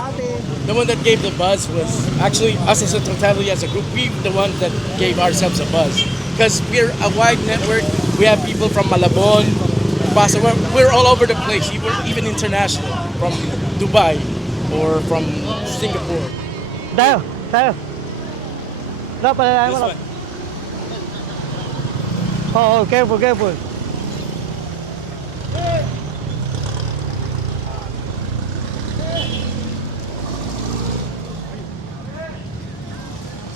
the one that gave the buzz was actually us as a totality, as a group. We the ones that gave ourselves a buzz because we're a wide network. We have people from Malabon, Basa. We're all over the place. Even international, from Dubai or from Singapore. Tayo. Palalaman mo. This way. Oh, careful.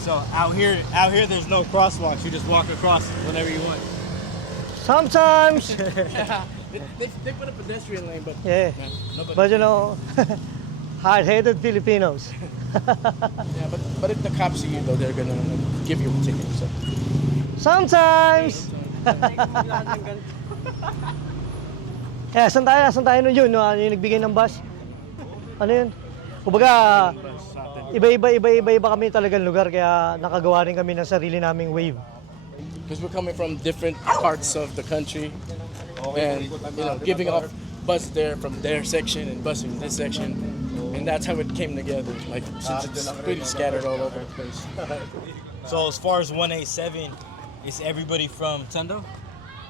So out here, there's no crosswalks. You just walk across whenever you want. Sometimes, They put a pedestrian lane, but yeah. nobody. But you know, hard-headed Filipinos. Yeah, but if the cops see you though, they're gonna give you a ticket. So. Sometimes. Yeah, saan tayo nun yun? Yung nagbigay ng bus? Ano yun? Kumbaga, iba-iba kami talagang lugar kaya nakagawa rin kami ng sarili naming wave. Because we're coming from different parts of the country, and giving off bus there from their section and busing this section, and that's how it came together. Like since it's pretty scattered all over the place. So as far as 187, is everybody from Tondo?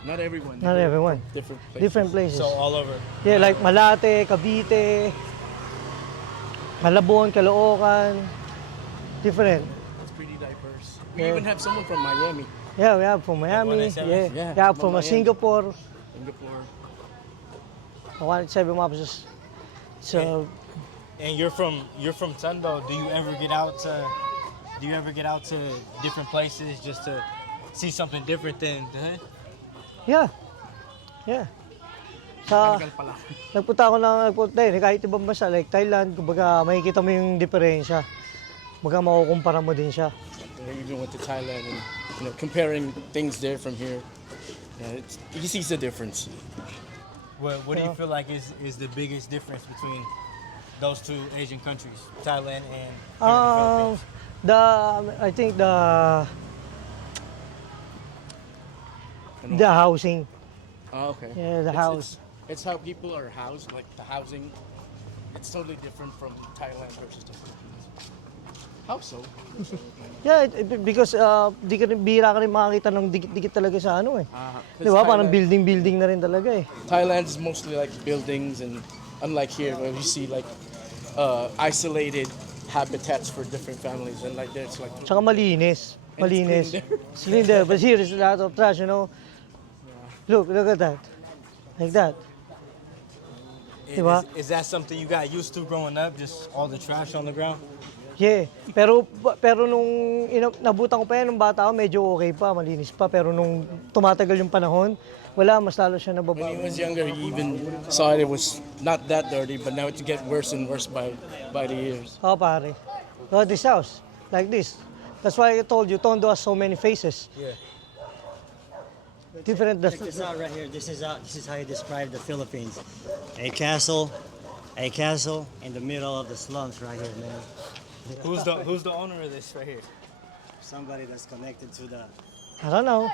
Not everyone. Not everyone. Different places. Different places. So all over. Yeah, like Malate, Cavite, Malabon, Caloocan. Different. It's pretty diverse. We Yeah. even have someone from Miami, Yeah, we have from Miami. 187? Yeah, Yeah, we have from Miami. Singapore. Singapore. 187 miles. So, And you're from Tondo. Do you ever get out to different places just to see something different than the hood? yeah. Yeah. Sa, Mechanical pala. nagpunta eh, kahit ibang bansa, like Thailand, kumbaga makikita mo yung diferensya. Kumbaga makukumpara mo din siya. We even went to Thailand and comparing things there from here. Yeah, you see the difference. What do you feel like is the biggest difference between those two Asian countries, Thailand and here in the Philippines? I think the housing. Oh, okay. Yeah, the house. It's how people are housed, like the housing. It's totally different from Thailand versus the Philippines. How so? Yeah, because bihira ka rin makakita ng dikit-dikit talaga sa ano eh. 'Cause Di ba? Parang Thailand- building na rin talaga eh. Thailand is mostly like buildings, and unlike here where you see like isolated habitats for different families, and like there it's like Tsaka malinis. And it's Malinis. clean there. It's clean there. But here is a lot of trash, you know. Look at that. Like that. Diba? Is that something you got used to growing up? Just all the trash on the ground? Yeah. Pero nung nabutan ko pa yan nung bata ako, medyo okay pa, malinis pa. Pero nung tumatagal yung panahon, wala, mas lalo siya when he nababago. was younger, he even saw it was not that dirty, but now it's get worse and worse by the years. Oh, pare. Look at this house. Like this. That's why I told you, Tondo has so many faces. Yeah. Different. Check this out right here. This is how you describe the Philippines. A castle in the middle of the slums right here, man. Who's the owner of this right here? Somebody that's connected to the. I don't know.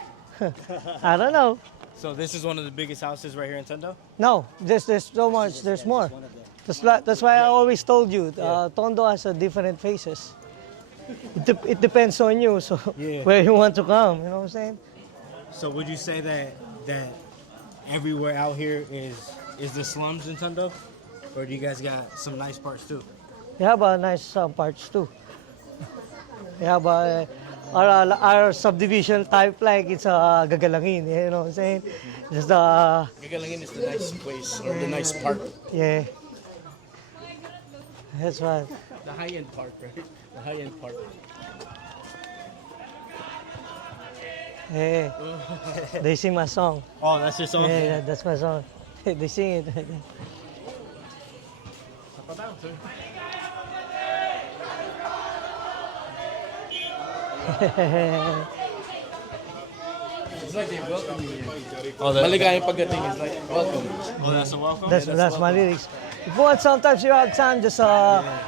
I don't know. So this is one of the biggest houses right here in Tondo? No, there's so much. There's more. One of them. That's why I always told you, Tondo has a different faces. It depends on you, so Yeah. where you want to come. You know what I'm saying? So would you say that everywhere out here is the slums in Tondo? Or do you guys got some nice parts too? We have nice parts too. We have our subdivision type like it's Gagalangin. You know what I'm saying? Just Gagalangin is the nice place or the nice part, yeah. That's right. the high-end part, right? The high-end part. Hey, they sing my song. Oh, that's your song? Yeah, that's my song. They sing it. It's like they welcome you here. Oh, Maligayang pagdating is like welcome. that's a welcome? That's my lyrics. If you want, sometimes you have time, just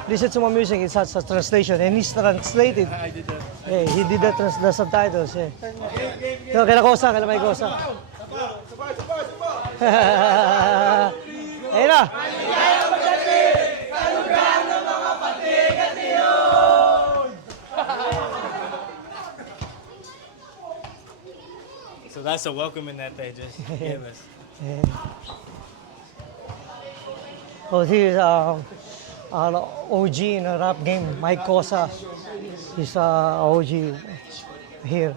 listen to my music. It has a translation, and he's translated. I did that. Yeah, he did the subtitles. Yeah. Yo, kailan may kosa. Ayun na. So that's a welcoming that they just gave us. Well, here's our OG in a rap game, Mike Cosa. He's OG here.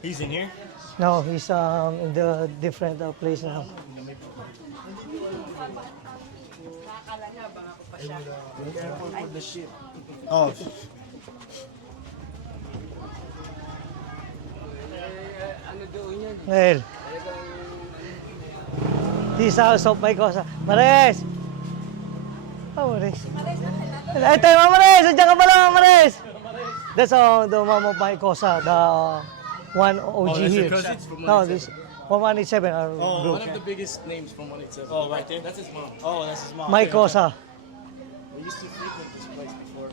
He's in here? No, he's in the different place now. Oh. Ngayon. This house of my cosa. Mares! Oh, Mares. Ay, tayo, Mama Mares! Andiyan ka pala, Mama Mares! That's the mom of my cosa, the one OG that's here. your cousins from No, 187? this 187. Our group. One of the biggest names from 187. Oh, right there? That's his mom. Oh, that's his mom. My cosa. We used to frequent this place before.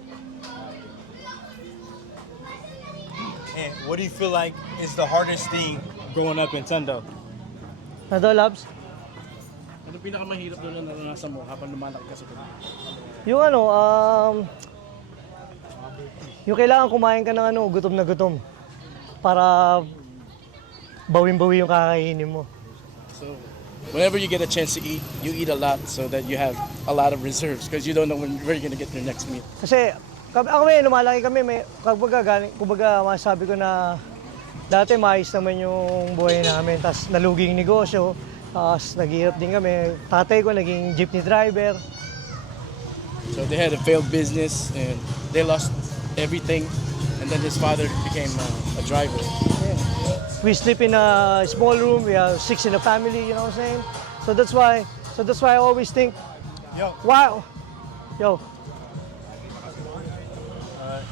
And what do you feel like is the hardest thing growing up in Tondo? Nado, Labs? Ano pinakamahirap doon na naranasan mo habang lumalaki ka sa Tondo? Yung ano, yung kailangan kumain ka ng ano, gutom na gutom. Para bawin-bawi yung kakainin mo. So, whenever you get a chance to eat, you eat a lot so that you have a lot of reserves because you don't know where you're gonna get your next meal. Kasi kami, lumalaki kami, kumbaga masasabi ko na dati maayos naman yung buhay namin. Tapos naluging negosyo, tapos naghihirap din kami. Tatay ko naging jeepney driver. So they had a failed business and they lost everything. And then his father became a driver. We sleep in a small room, we have 6 in the family, you know what I'm saying? So that's why I always think, wow, yo,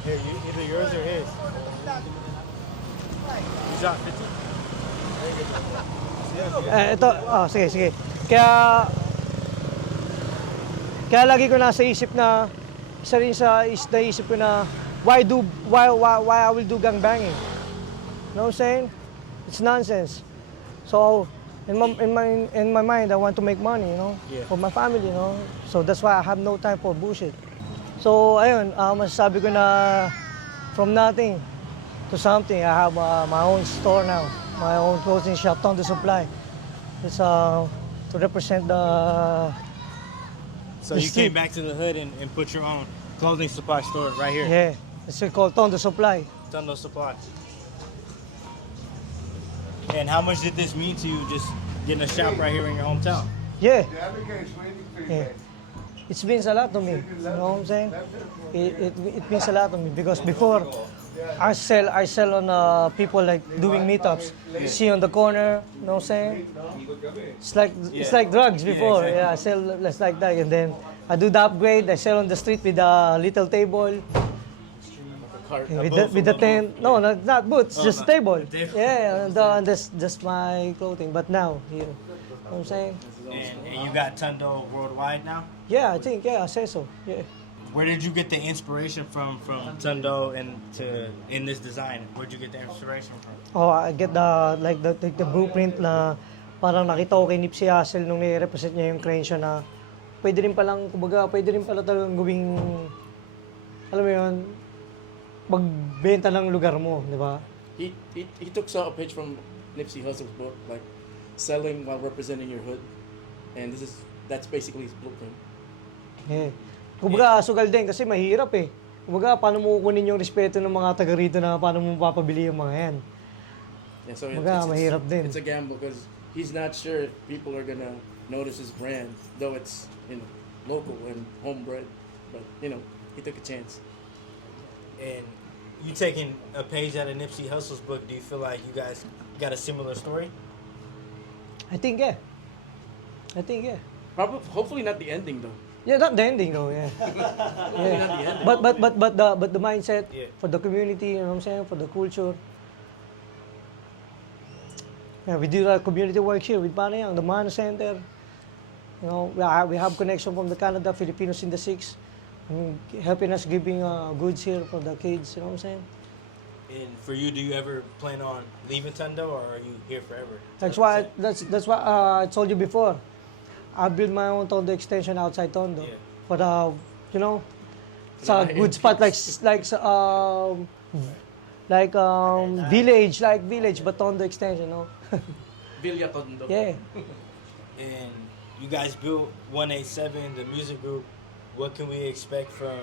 Here, either yours or his. You shot 50? sige. Kaya lagi ko nasa isip na, isa rin sa naisip ko na, why I will do gangbanging? You know what I'm saying? It's nonsense. So, in my mind, I want to make money, you know, for my family, you know. So that's why I have no time for bullshit. So, ayun, masasabi ko na from nothing to something, I have my own store now, my own clothing shop, Tondo Supply. It's to represent the So The you street. came back to the hood and put your own clothing supply store right here. yeah, it's called Tondo Supply. Tondo Supply. And how much did this mean to you just getting a shop right here in your hometown? Yeah. Yeah. It means a lot to me. You know what I'm saying? It means a lot to me because before I sell on people like doing meetups. See on the corner, you know what I'm saying? It's like drugs before. Yeah, I sell less like that, and then I do the upgrade. I sell on the street with a little table. With the tent, no, not boots, just table. Yeah, and that's just my clothing. But now, here, you know what I'm saying? And you got Tondo worldwide now? Yeah, I say so. Yeah. Where did you get the inspiration from Tondo and in this design? Where'd you get the inspiration from? Oh, I get the blueprint na parang nakita ko kay Nipsey Hussle nung nire-represent niya yung Crenshaw na pwede rin pala talagang gawing, alam mo yun, magbenta ng lugar mo, di ba? He took a page from Nipsey Hussle's book, like selling while representing your hood, and that's basically his blueprint. Yeah. Kumbaga, sugal din kasi mahirap eh. Kumbaga, paano mo kukunin yung respeto ng mga taga rito na paano mo mapapabili yung mga yan? Yeah, so Mahirap din. It's a gamble because he's not sure if people are gonna notice his brand, though it's local and homebred. But he took a chance. And you taking a page out of Nipsey Hussle's book, do you feel like you guys got a similar story? I think, yeah. Probably, hopefully not the ending though. Yeah, not the ending though, yeah. Hopefully not the ending. But the mindset Yeah. for the community, you know what I'm saying, for the culture. Yeah, we do community work here with Panayang, the Mano Center. You know, we have connection from the Canada, Filipinos in the Six, helping us giving goods here for the kids, you know what I'm saying? And for you, do you ever plan on leaving Tondo, or are you here forever? That's why I told you before. I built my own Tondo extension outside Tondo. Yeah. But it's a good spot village, but Tondo extension, no? Villa Tondo. Yeah. And you guys built 187, the music group. What can we expect from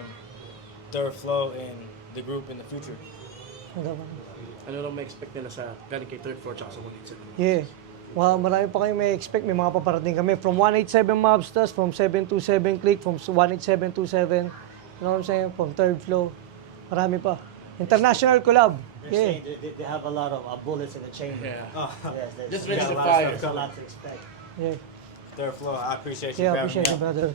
Third Flow and the group in the future? Ano lang may expect nila sa galing kay Third Floor tsaka sa 187? Yeah. Well, marami pa kayo may expect. May mga paparating kami. From 187 Mobsters, from 727 Click, from 18727. You know what I'm saying? From Third Flow. Marami pa. International collab. They're Yeah. saying they have a lot of bullets in the chamber. Yeah. Oh, Yes, Just there's ready to a lot of fire. stuff, there's a lot to expect. Yeah, Third floor. I appreciate you yeah, for having appreciate me it, out. brother.